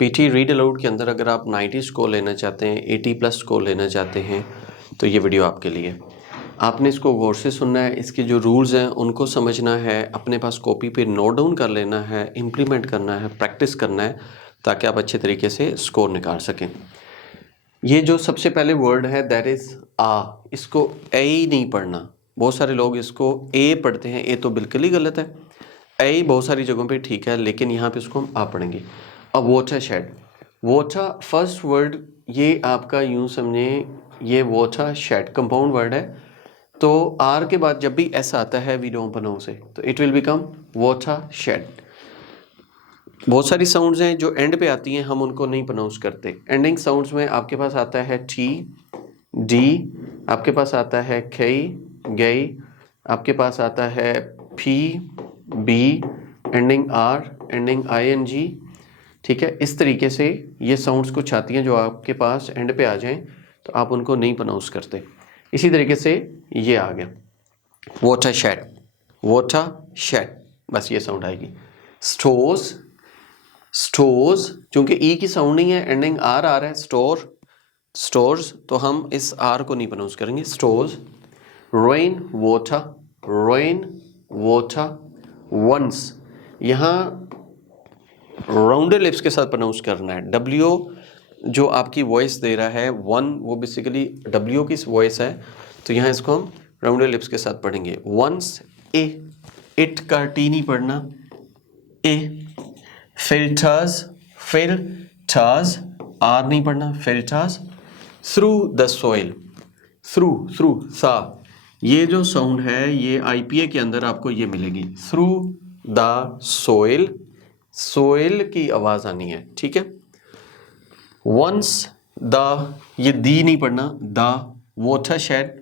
PT read aloud के अंदर अगर आप 90 स्कोर लेना चाहते हैं, 80 प्लस स्कोर लेना चाहते हैं, तो ये वीडियो आपके लिए। आपने इसको गौर से सुनना है, इसके जो रूल्स हैं उनको समझना है, अपने पास कॉपी पे नोट डाउन कर लेना है, इम्प्लीमेंट करना है, प्रैक्टिस करना है, ताकि आप अच्छे तरीके से स्कोर निकाल सकें। ये जो सबसे पहले वर्ड है दैट इज़ आ, इसको ए ही नहीं पढ़ना। बहुत सारे लोग इसको ए पढ़ते हैं, ए तो बिल्कुल ही गलत है। ए बहुत सारी जगहों पे ठीक है, लेकिन यहाँ पे उसको हम आ पढ़ेंगे। अ watershed, water first word ये आपका यूँ समझे, ये वाटर शेड कंपाउंड वर्ड है, तो आर के बाद जब भी एस आता है वी डोंट प्रोनाउंस इट, तो it will become water shade. बहुत सारी साउंड्स हैं जो एंड पे आती हैं, हम उनको नहीं प्रोनाउंस करते। एंडिंग साउंड्स में आपके पास आता है टी, डी, आपके पास आता है खई, गई, आपके पास आता है फी, B, ending R, ending I N G. ठीक है, इस तरीके से ये साउंड्स कुछ आती हैं जो आपके पास एंड पे आ जाएं तो आप उनको नहीं प्रोनाउंस करते। इसी तरीके से ये आ गया वाटर शेड, वाटर शेड, बस ये साउंड आएगी। स्टोर्स, स्टोर्स, चूंकि ई की साउंड नहीं है, एंडिंग आर आ रहा है, स्टोर, स्टोर्स, तो हम इस आर को नहीं प्रोनाउंस करेंगे, stores. Rain water, rain water. Once, यहाँ राउंडेड लिप्स के साथ प्रोनाउंस करना है। डब्ल्यू जो आपकी वॉइस दे रहा है वन, वो बेसिकली डब्ल्यू की वॉइस है, तो यहाँ इसको हम राउंडेड लिप्स के साथ पढ़ेंगे। वंस ए, इट का टी नहीं पढ़ना, ए। फिल्टर्स, फिल्टर्स, आर नहीं पढ़ना, filters. Through the soil, through, through, सा, ये जो साउंड है ये आईपीए के अंदर आपको ये मिलेगी, थ्रू द सोइल, सोइल की आवाज आनी है, ठीक है। वंस द, ये दी नहीं पढ़ना, the watershed,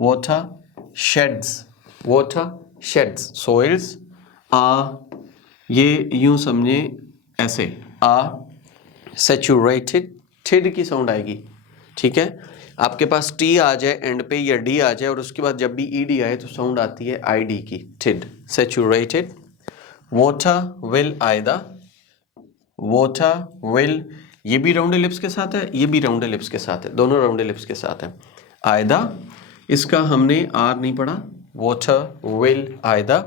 watersheds, watersheds, soils. आ, ये यूं समझे ऐसे, आ सैचुरेटेड, टिड की साउंड आएगी, ठीक है। आपके पास टी आ जाए एंड पे या डी आ जाए और उसके बाद जब भी ई डी आए तो साउंड आती है आई डी की, टिड, सैचुरेटेड। वाटर विल आयदा, वाटर विल, ये भी राउंड लिप्स के साथ है, ये भी राउंड लिप्स के साथ है, दोनों राउंड लिप्स के साथ है। आयदा, इसका हमने आर नहीं पढ़ा, वाटर विल आयदा।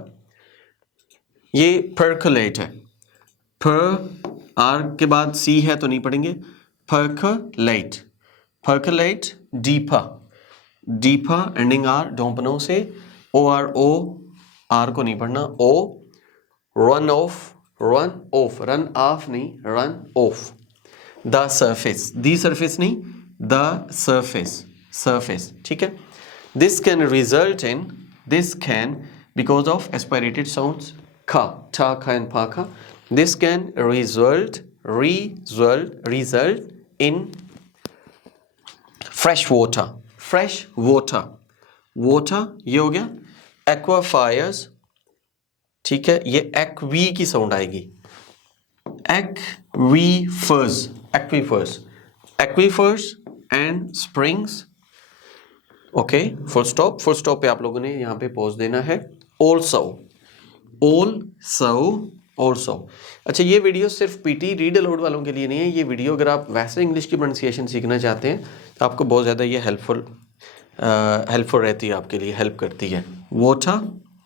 ये परकोलेट है, पर आर के बाद सी है तो नहीं पढ़ेंगे, percolate, percolate. Deeper, deeper, ending R, don't pronounce A, O R O, R को नहीं पढ़ना, O. Run off, run off, run off नहीं, run off. The surface, the surface नहीं, द सरफेस, सरफेस, ठीक है। This can result in, this can, because of aspirated sounds, खा, ठा, खा एंड पा, खा। This can result, result in fresh water, fresh water, water ये हो गया। aquifers, ठीक है, ये एक्वी की साउंड आएगी, aquifers, aquifers, aquifers and springs. Okay, full stop, full stop पे आप लोगों ने यहाँ पे पॉज देना है। Also, also, also. अच्छा, ये वीडियो सिर्फ पीटी रीड अलाउड वालों के लिए नहीं है, ये वीडियो अगर आप वैसे इंग्लिश की प्रोनाउंसिएशन सीखना चाहते हैं तो आपको बहुत ज़्यादा ये हेल्पफुल रहती है, आपके लिए हेल्प करती है। Water,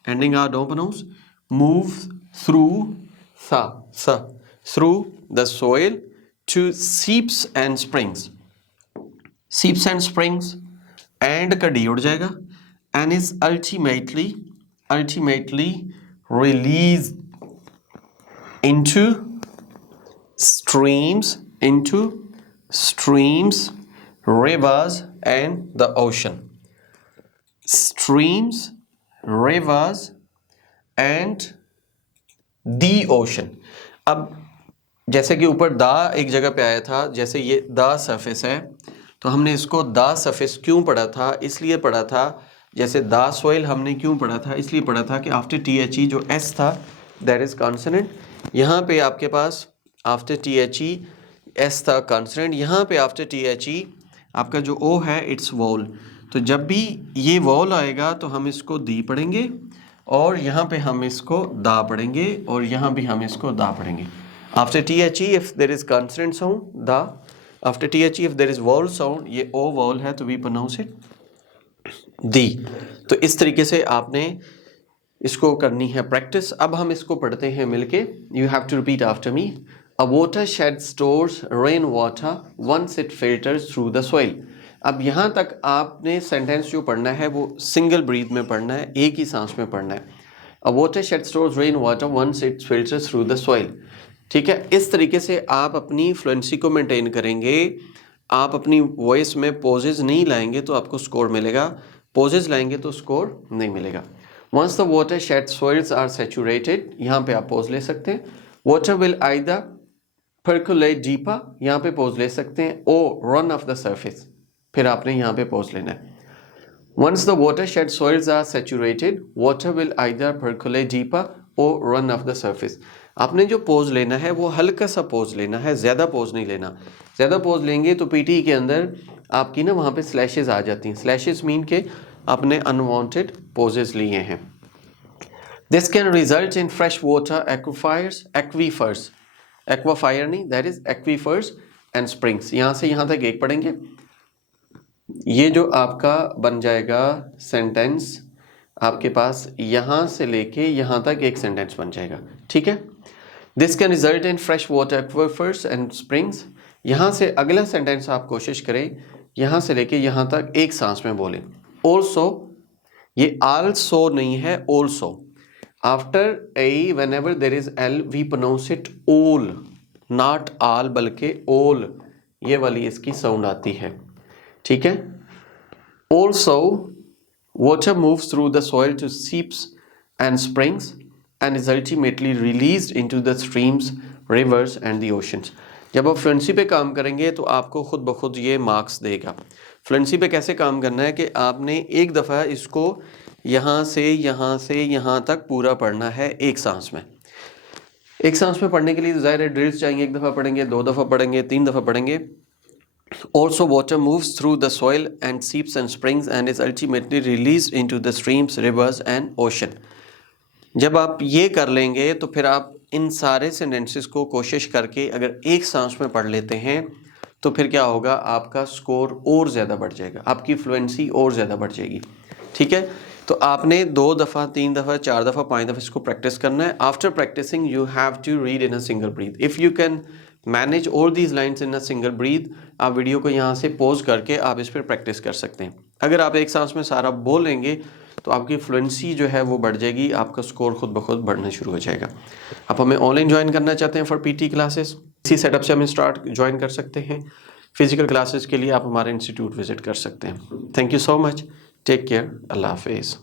ending R don't pronounce. Move through, सा, सा, through the soil to seeps and springs, seeps and springs, and का डी उड़ जाएगा, and is ultimately, ultimately release into streams, into streams, rivers and the ocean, streams, rivers and the ocean। अब जैसे कि ऊपर दा एक जगह पे आया था, जैसे ये दा सरफेस है तो हमने इसको दा सरफेस क्यों पढ़ा था, इसलिए पढ़ा था। जैसे दा सोइल हमने क्यों पढ़ा था, इसलिए पढ़ा था कि आफ्टर टी एच ई जो एस था दैट इज कॉन्सोनेंट, यहाँ पे आपके पास after T H E S था कॉन्सोनेंट, यहाँ पे आफ्टर टी एच ई आपका जो ओ है इट्स वॉल। तो जब भी ये वॉल आएगा तो हम इसको दी पढ़ेंगे और यहाँ पे हम इसको दा पढ़ेंगे और यहाँ भी हम इसको दा पढ़ेंगे। After THE if there is consonant sound, the. After THE if there is vowel sound, ये O vowel है तो we pronounce it दी। तो इस तरीके से आपने इसको करनी है प्रैक्टिस। अब हम इसको पढ़ते हैं मिलके। You have to repeat after me. A watershed stores rain water once it filters through the soil. अब यहाँ तक आपने सेंटेंस जो पढ़ना है वो सिंगल ब्रीथ में पढ़ना है, एक ही सांस में पढ़ना है। A watershed stores rain water once it filters through the soil. ठीक है, इस तरीके से आप अपनी फ्लुएंसी को मेंटेन करेंगे। आप अपनी वॉइस में पॉजेज नहीं लाएंगे तो आपको स्कोर मिलेगा, पॉजेज लाएंगे तो स्कोर नहीं मिलेगा। Once the watershed soils are saturated, यहाँ पे आप पॉज ले सकते हैं। Water will either percolate deeper, यहाँ पे पॉज ले सकते हैं, or run off the surface, फिर आपने यहाँ पे पॉज लेना है। Once the watershed soils are saturated, water will either percolate deeper or run off the surface. आपने जो पॉज लेना है वो हल्का सा पॉज लेना है, ज़्यादा पॉज नहीं लेना। ज़्यादा पॉज लेंगे तो पीटी के अंदर आपकी ना वहाँ पे स्लैशेस आ जाती हैं। स्लैशेस मीन के आपने अनवांटेड पॉजेस लिए हैं। This can result in fresh water aquifers, aquifer नहीं, that is aquifers and springs. यहाँ से यहाँ तक एक पढ़ेंगे। ये जो आपका बन जाएगा सेंटेंस, आपके पास यहाँ से लेके यहाँ तक एक सेंटेंस बन जाएगा। ठीक है, this can result in fresh water aquifers and springs. यहाँ से अगला सेंटेंस आप कोशिश करें यहाँ से लेके यहाँ तक एक सांस में बोलें। ऑल्सो, ये आल्सो नहीं है, also. After a whenever there is L we pronounce it ol, not al बल्कि ओल, ये वाली इसकी साउंड आती है। ठीक है, also water moves through the soil to seeps and springs and is ultimately released into the streams, rivers and the oceans. जब आप फ्लुएंसी पे काम करेंगे तो आपको खुद ब खुद ये मार्क्स देगा। फ्लुएंसी पे कैसे काम करना है कि आपने एक दफ़ा इसको यहाँ से यहाँ तक पूरा पढ़ना है एक सांस में। एक सांस में पढ़ने के लिए ज़ाहिर है ड्रिल्स चाहिए, एक दफ़ा पढ़ेंगे, दो दफ़ा पढ़ेंगे, तीन दफ़ा पढ़ेंगे। Also water moves through the soil and seeps and springs and is ultimately release into the streams, rivers and ocean. जब आप ये कर लेंगे तो फिर आप इन सारे सेंटेंसेस को कोशिश करके अगर एक सांस में पढ़ लेते हैं तो फिर क्या होगा, आपका स्कोर और ज़्यादा बढ़ जाएगा, आपकी फ्लुएंसी और ज़्यादा बढ़ जाएगी। ठीक है, तो आपने 2 दफ़ा, 3 दफ़ा, 4 दफ़ा, 5 दफ़ा इसको प्रैक्टिस करना है। After practising you have to read in a single breath. If you can manage all these lines in a single breath, आप वीडियो को यहाँ से पॉज करके आप इस पर प्रैक्टिस कर सकते हैं। अगर आप एक सांस में सारा बोलेंगे तो आपकी फ्लुएंसी जो है वो बढ़ जाएगी, आपका स्कोर खुद ब खुद बढ़ना शुरू हो जाएगा। आप हमें ऑनलाइन ज्वाइन करना चाहते हैं फॉर पीटी क्लासेस, इसी सेटअप से हमें स्टार्ट ज्वाइन कर सकते हैं। फिजिकल क्लासेस के लिए आप हमारे इंस्टीट्यूट विजिट कर सकते हैं। Thank you so much, take care, अल्लाह हाफिज़।